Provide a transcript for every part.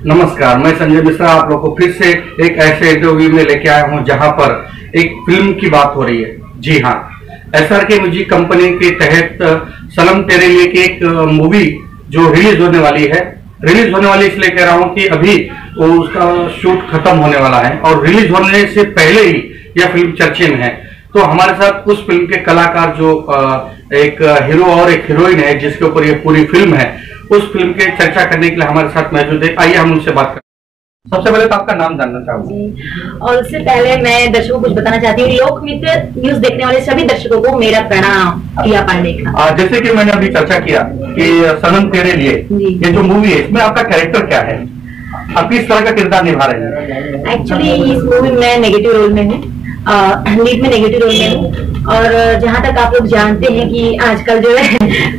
नमस्कार, मैं संजय मिश्रा आप लोगों को फिर से एक ऐसे इंटरव्यू में लेके आया हूं जहां पर एक फिल्म की बात हो रही है। जी हां, SRK म्यूजिक कंपनी के तहत सनम तेरे लिए की एक मूवी जो रिलीज होने वाली है। रिलीज होने वाली इसलिए कह रहा हूं कि अभी उसका शूट खत्म होने वाला है और रिलीज होने से पहले ही यह फिल्म चर्चे में है। तो हमारे साथ उस फिल्म के कलाकार जो एक हीरो और एक हीरोइन है जिसके ऊपर ये पूरी फिल्म है, उस फिल्म के चर्चा करने के लिए हमारे साथ मौजूद है। आइए हम उनसे बात करें। सबसे पहले तो आपका नाम जानना चाहूंगा। और उससे पहले मैं दर्शकों को कुछ बताना चाहती हूँ। लोकमित्र न्यूज देखने वाले सभी दर्शकों को मेरा प्रणाम। प्रिया पांडे का जैसे कि मैंने अभी चर्चा किया कि सनम तेरे लिए ये जो मूवी है इसमें आपका कैरेक्टर क्या है, आप किस तरह का किरदार निभा रहे हैं? एक्चुअली इस मूवी में नेगेटिव रोल में हूँ, लीड में नेगेटिव रोल में हूँ। और जहाँ तक आप लोग जानते हैं कि आजकल जो है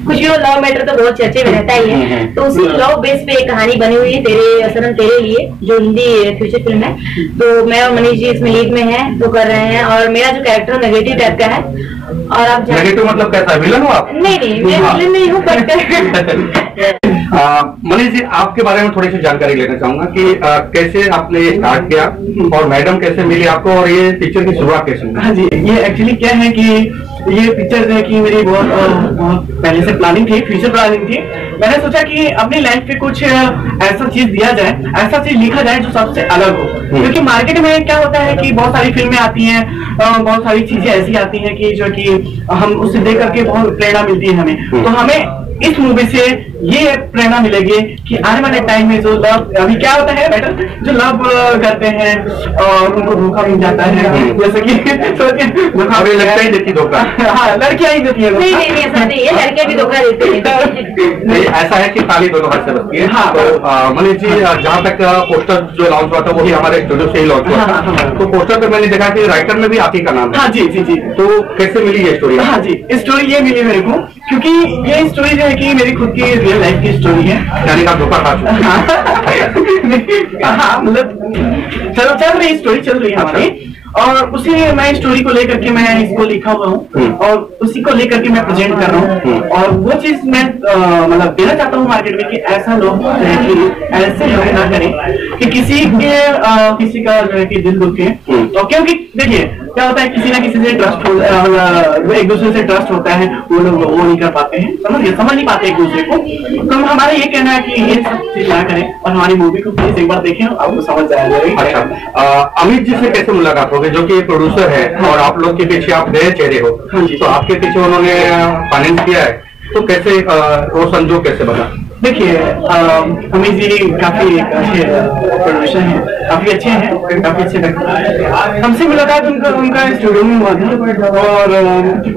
कुछ भी लव मैटर तो बहुत चर्चे में रहता ही है, तो उसी लव बेस पे एक कहानी बनी हुई है तेरे सनम तेरे लिए, जो हिंदी फ्यूचर फिल्म है। तो मैं और मनीष जी इसमें लीड में है तो कर रहे हैं। और मेरा जो कैरेक्टर नेगेटिव टाइप का है। और आप नेगेटिव मतलब कैसा, विलन हो आप? नहीं, मैं विलन नहीं हूँ बट मनीष जी आपके बारे में थोड़ी सी जानकारी लेना चाहूंगा कि कैसे आपने स्टार्ट किया और मैडम कैसे मिली आपको और ये पिक्चर की शुरुआत कैसे हुई? हाँ जी, ये एक्चुअली क्या है कि ये पिक्चर जो है कि मेरी बहुत पहले से प्लानिंग थी, फ्यूचर प्लानिंग थी। मैंने सोचा कि अपनी लाइफ पे कुछ ऐसा चीज दिया जाए, ऐसा चीज लिखा जाए जो सबसे अलग हो। क्योंकि मार्केट में क्या होता है कि बहुत सारी फिल्में आती हैं, बहुत सारी चीजें ऐसी आती हैं कि जो कि हम उसे देख करके बहुत प्रेरणा मिलती है हमें। तो हमें इस मूवी से ये प्रेरणा मिलेगी कि आने वाले टाइम में जो लव अभी क्या होता है मैडम, जो लव करते हैं और उनको धोखा मिल जाता है, जैसे कि लड़कियां ही देती धोखा। हाँ, लड़कियां ही देती है। नहीं ऐसा नहीं है, लड़के भी धोखा देते हैं। नहीं, ऐसा है कि ताली दोनों हाथ से बचती है। हाँ, तो मनीष जी जहाँ तक पोस्टर जो लॉन्च हुआ था वही हमारे स्टूडियो से ही लॉन्च हुआ था। तो पोस्टर पे मैंने देखा कि राइटर में भी आप ही का नाम है। हाँ जी जी जी। तो कैसे मिली ये स्टोरी? हाँ जी, स्टोरी ये मिली मेरे को क्योंकि ये स्टोरी जो है कि मेरी खुद की रियल लाइफ की स्टोरी है। यानी का धोखा खा चुका। हाँ, मतलब चल रही स्टोरी चल रही है हमारी, और उसी मैं स्टोरी को लेकर के मैं इसको लिखा हुआ हूँ और उसी को लेकर के मैं प्रेजेंट कर रहा हूँ। और वो चीज मैं मतलब देना चाहता हूँ मार्केट में कि ऐसा लोग ऐसे लोग ना करें कि किसी का जो है कि दिल दुखे। तो क्योंकि देखिए क्या होता है, किसी ना किसी से ट्रस्ट हो, एक दूसरे से ट्रस्ट होता है, वो लोग वो नहीं कर पाते हैं, समझ नहीं पाते एक दूसरे को। तो हमारा ये कहना है कि ये सब चीज ना करें और हमारी मूवी को प्लीज एक बार देखें, आपको समझ जाएगा। अच्छा, अमित जी से कैसे मुलाकात होगी, जो कि प्रोड्यूसर है और आप लोग के पीछे आप नए चेहरे हो? तो आपके पीछे उन्होंने फाइनेंस किया है, तो कैसे वो संजोग कैसे बना? देखिए अमित जी काफी अच्छे प्रोड्यूसर हैं, काफी अच्छे हैं, काफी अच्छे लगते हैं। हमसे मुलाकात उनका स्टूडियो में हुआ था और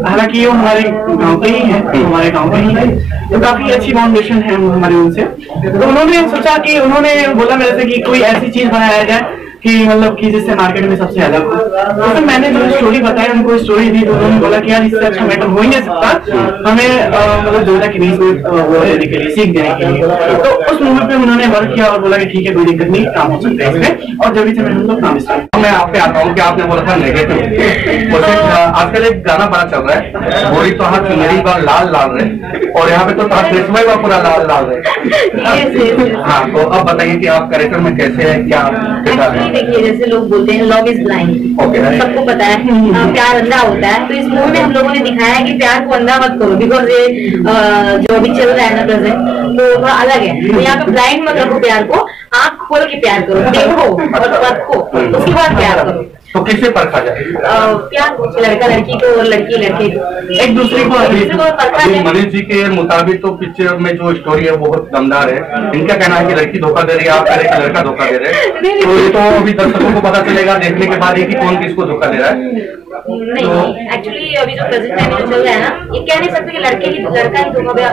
हालांकि वो हमारे गांव के ही है, हमारे गांव के ही है, तो काफी अच्छी फाउंडेशन है हमारे उनसे। तो उन्होंने सोचा कि उन्होंने बोला मेरे से कि कोई ऐसी चीज बनाया जाए कि मतलब कि जिससे मार्केट में सबसे अलग हो। तो फिर मैंने जो स्टोरी बताई, उनको स्टोरी दी, तो उन्होंने बोला कि यार इससे अच्छा मैटर हो ही नहीं सकता, हमें मतलब 2020 में वो देने के लिए, सीख देने के लिए। तो उस मूवी पे उन्होंने वर्क किया और बोला कि ठीक है कोई दिक्कत नहीं, काम हो सकता है इसमें। और जब भी हम लोग काम स्टार्ट। मैं आप पे आता हूँ कि आपने बोला था नेगेटिव। आजकल एक गाना बड़ा चल रहा है, गोरी तो हाथ चुनरी बार लाल लाल रहे, और यहाँ पे तो कृष्ण का पूरा लाल लाल रहे। हाँ, तो अब बताइए कि आप कैरेक्टर में कैसे है, क्या है? देखिए जैसे लोग बोलते हैं लव इज ब्लाइंड, सबको पता है प्यार अंधा होता है। तो इस मूवी में हम लोगों ने दिखाया है कि प्यार को अंधा मत करो, बिकॉज ये जो अभी चल रहा है ना प्रेजेंट, तो थोड़ा अलग है। तो यहाँ पे ब्लाइंड मत रखो प्यार को, आंख खोल के प्यार करो, देखो और परखो, उसके बाद प्यार करो। तो किससे परखा जाए प्यार? लड़का लड़की को और लड़की लड़के को, एक दूसरे को परखा जाए। मनीष जी के मुताबिक तो पिक्चर में जो स्टोरी है वो बहुत दमदार है। इनका कहना है कि लड़की धोखा दे रही है, आप कह रहे हैं कि लड़का धोखा दे रहे हैं। तो ये तो अभी दर्शकों को पता चलेगा देखने के बाद ही कि कौन किसको धोखा दे रहा है। नहीं, एक्चुअली अभी जो प्रेजेंट टाइम में जो चल रहा है ना, ये कह नहीं सकते कि लड़का ही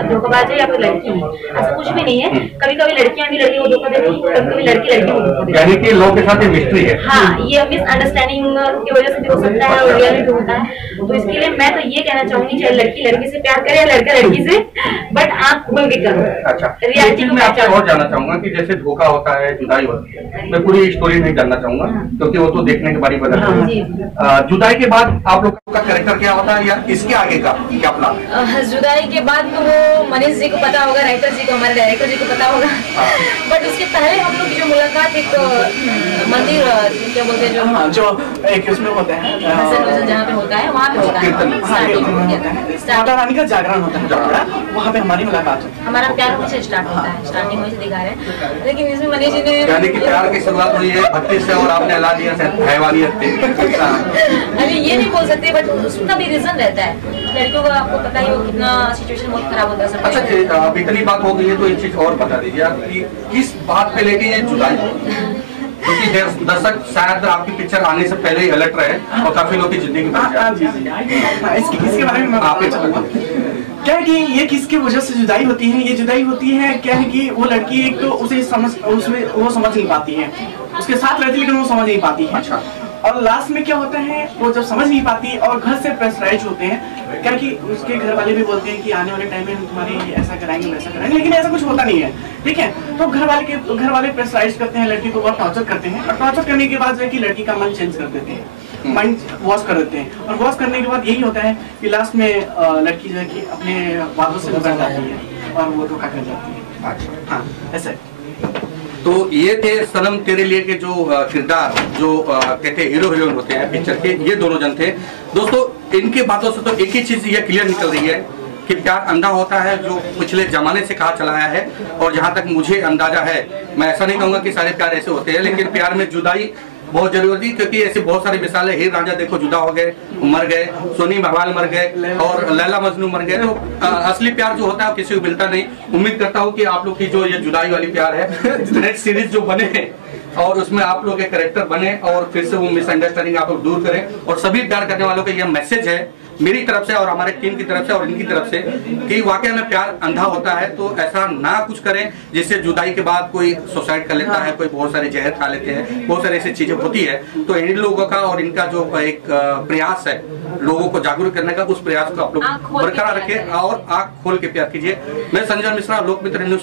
धोखाबाज है या फिर लड़की है, ऐसा कुछ भी नहीं है। कभी कभी लड़कियां भी लड़की को धोखा देती है, कभी कभी लड़की लड़की को धोखा देती है। यानी कि लोगों के साथ ये मिस्ट्री है। हाँ, ये मिसअंडरस्टैंडिंग की वजह से भी हो सकता है और रियलिटी होता है। तो इसके लिए मैं तो ये कहना चाहूंगी, चाहे लड़की लड़के से प्यार करे या लड़का लड़की से, बट आप खोल के करो। अच्छा, रियलिटी में आपसे और जानना चाहूंगा कि जैसे धोखा होता है, जुदाई होती है, मैं पूरी स्टोरी नहीं जानना चाहूंगा क्योंकि वो तो देखने के बारे में बता। जुदाई के बाद आप लोग का कैरेक्टर क्या होता है या इसके आगे का क्या प्लान है? जुदाई के बाद तो वो मनीष जी को पता होगा, राइटर जी को, हमारे डायरेक्टर जी को पता होगा। बट उसके पहले हम लोग की जो मुलाकात एक मंदिर क्या बोलते हैं जो एक उसमें होता है जहाँ पे होता है वहाँ पे होता है, माता रानी का जागरण होता है, वहाँ पे हमारी मुलाकात होती है। हमारा प्यार वहीं से स्टार्ट होता है, स्टार्टिंग वहीं से दिखा रहे हैं। लेकिन इसमें मनीष जी ने यानी कि प्यार की शुरुआत हुई है भक्ति से और आपने ला दिया हैवानियत पे। अरे ये नहीं बोल सकते, बट उसका भी रीजन रहता है। लड़कियों का आपको पता ही हो कितना सिचुएशन बहुत खराब होता है। अच्छा, अब इतनी बात हो गई है तो एक चीज और बता दीजिए आप कि किस बात पे लेके ये जुदाई, क्योंकि दर्शक शायद आपकी पिक्चर आने से पहले ही अलर्ट रहे और काफी लोग की जिंदगी इसके बारे में मैं आपको चलूंगा। क्या है कि ये किसकी वजह से जुदाई होती है? ये जुदाई होती है क्या है कि वो लड़की एक तो उसे उसमें वो समझ नहीं पाती है, उसके साथ रहती लेकिन वो समझ नहीं पाती है। अच्छा। और लास्ट में क्या होता है, वो जब समझ नहीं पाती और घर से प्रेशराइज होते हैं, क्या कि उसके घर वाले भी बोलते हैं कि आने वाले टाइम में हम तुम्हारी ऐसा कराएंगे वैसा कराएंगे, लेकिन ऐसा कुछ होता नहीं है। ठीक है, तो घर वाले प्रेशराइज करते हैं, लड़की को बहुत टॉर्चर करते हैं और टॉर्चर करने के बाद जो है कि लड़की का मन चेंज कर देते हैं, माइंड वॉश कर देते हैं। और वॉश करने के बाद यही होता है कि लास्ट में लड़की जो है कि अपने वादों से गुजर जाती है और वो धोखा कर जाती है। हाँ, ऐसा है। तो ये थे सनम तेरे लिए के जो किरदार जो कहते हीरो हीरोइन होते हैं पिक्चर के, ये दोनों जन थे। दोस्तों इनकी बातों से तो एक ही चीज ये क्लियर निकल रही है कि प्यार अंधा होता है, जो पिछले जमाने से कहा चला है। और जहां तक मुझे अंदाजा है, मैं ऐसा नहीं कहूंगा कि सारे प्यार ऐसे होते हैं, लेकिन प्यार में जुदाई बहुत जरूरी थी, क्योंकि ऐसी बहुत सारी मिसालें, हीर रांझा देखो जुदा हो गए, मर गए, सोनी महवाल मर गए और लैला मजनू मर गए। तो असली प्यार जो होता है किसी को मिलता नहीं। उम्मीद करता हूँ कि आप लोग की जो ये जुदाई वाली प्यार है नेक्स्ट सीरीज जो बने हैं और उसमें आप लोग के कैरेक्टर बने और फिर से वो मिसअंडरस्टैंडिंग आप लोग दूर करें। और सभी प्यार करने वालों का यह मैसेज है मेरी तरफ से और हमारे टीम की तरफ से और इनकी तरफ से कि वाकई में प्यार अंधा होता है, तो ऐसा ना कुछ करें जिससे जुदाई के बाद कोई सुसाइड कर लेता है, कोई बहुत सारे जहर खा लेते हैं, बहुत सारी ऐसी चीजें होती है। तो इन लोगों का और इनका जो एक प्रयास है लोगों को जागरूक करने का, उस प्रयास को आप लोग बरकरार रखें और आंख खोल के प्यार कीजिए। मैं संजय मिश्रा, लोकमित्र न्यूज।